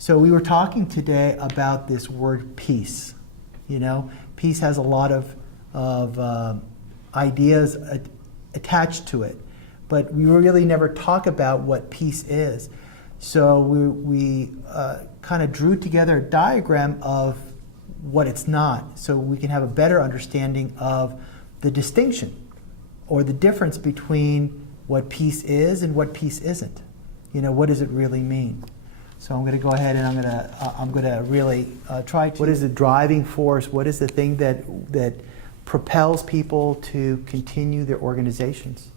So we were talking today about this word peace. You know, peace has a lot of ideas attached to it, but we really never talk about what peace is. So we kind of drew together a diagram of what it's not, so we can have a better understanding of the distinction or the difference between what peace is and what peace isn't. You know, what does it really mean? So I'm going to go ahead and I'm going to really try to. What is the driving force? What is the thing that propels people to continue their organizations?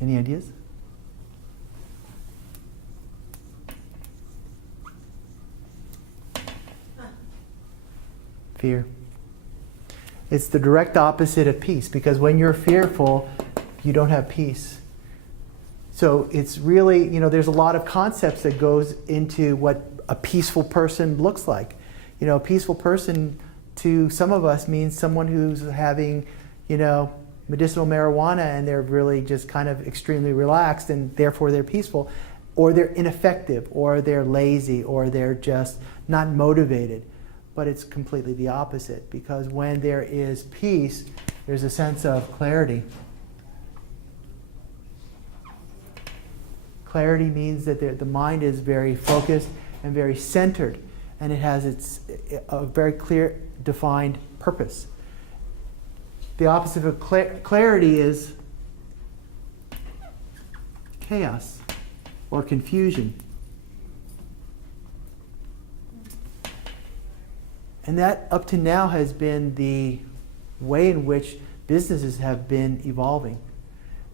Any ideas? Fear. It's the direct opposite of peace, because when you're fearful, you don't have peace. So it's really, you know, there's a lot of concepts that goes into what a peaceful person looks like. You know, a peaceful person to some of us means someone who's having, you know, medicinal marijuana and they're really just kind of extremely relaxed and therefore they're peaceful, or they're ineffective, or they're lazy, or they're just not motivated. But it's completely the opposite, because when there is peace, there's a sense of clarity. Clarity means that the mind is very focused and very centered, and it has a very clear, defined purpose. The opposite of clarity is chaos or confusion. And that, up to now, has been the way in which businesses have been evolving,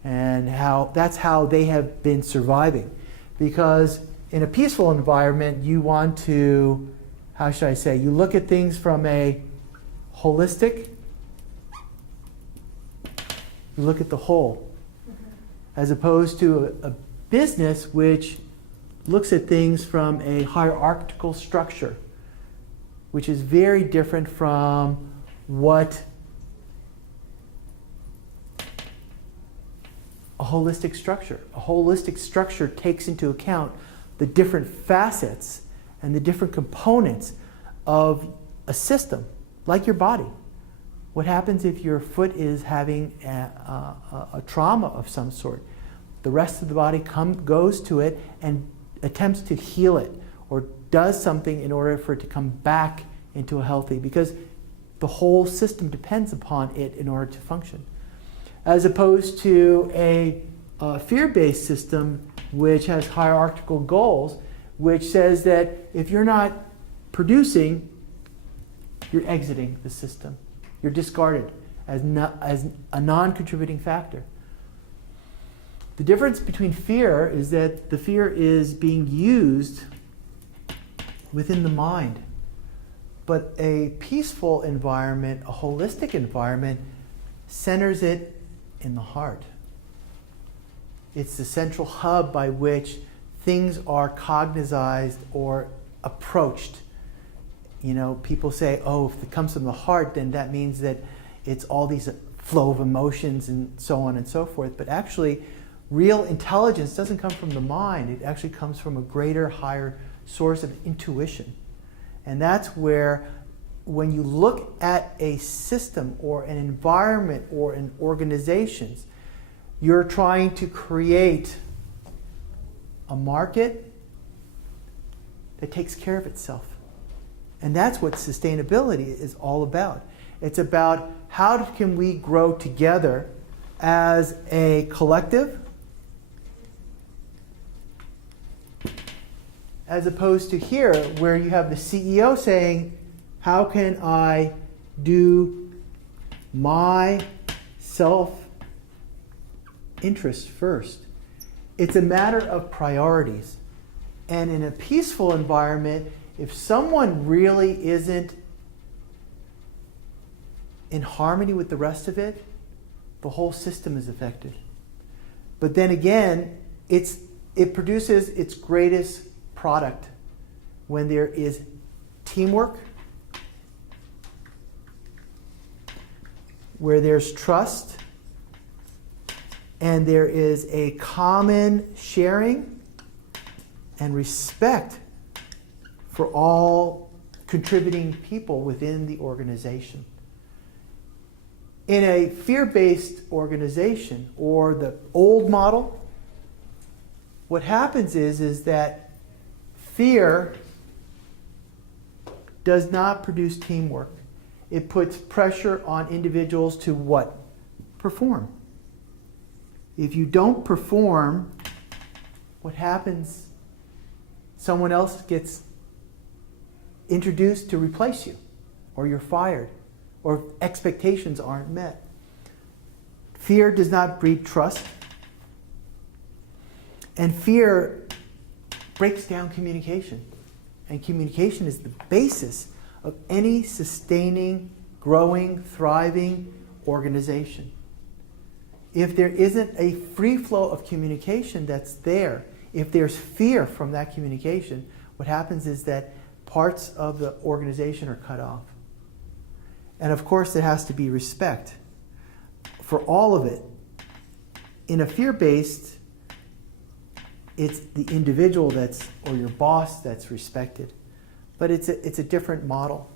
and that's how they have been surviving. Because in a peaceful environment, you want to, how should I say, you look at things from a holistic, you look at the whole, as opposed to a business which looks at things from a hierarchical structure, which is very different from what a holistic structure. A holistic structure takes into account the different facets and the different components of a system, like your body. What happens if your foot is having a trauma of some sort? The rest of the body goes to it and attempts to heal it, or does something in order for it to come back into a healthy, because the whole system depends upon it in order to function. As opposed to a fear-based system which has hierarchical goals, which says that if you're not producing, you're exiting the system. You're discarded as a non-contributing factor. The difference between fear is that the fear is being used within the mind. But a peaceful environment, a holistic environment, centers it in the heart. It's the central hub by which things are cognized or approached. You know, people say, oh, if it comes from the heart, then that means that it's all these flow of emotions and so on and so forth. But actually, real intelligence doesn't come from the mind. It actually comes from a greater, higher source of intuition. And that's where, when you look at a system or an environment or an organization, you're trying to create a market that takes care of itself. And that's what sustainability is all about. It's about how can we grow together as a collective, as opposed to here, where you have the CEO saying, how can I do my self-interest first? It's a matter of priorities. And in a peaceful environment, if someone really isn't in harmony with the rest of it, the whole system is affected. But then again, it produces its greatest product when there is teamwork, where there's trust, and there is a common sharing, and respect for all contributing people within the organization. In a fear-based organization, or the old model, what happens is that fear does not produce teamwork. It puts pressure on individuals to what? Perform. If you don't perform, what happens? Someone else gets introduced to replace you, or you're fired, or expectations aren't met. Fear does not breed trust. And fear breaks down communication. And communication is the basis of any sustaining, growing, thriving organization. If there isn't a free flow of communication that's there, if there's fear from that communication, what happens is that parts of the organization are cut off. And of course, there has to be respect for all of it. In a fear-based, it's the individual or your boss that's respected. But it's a different model.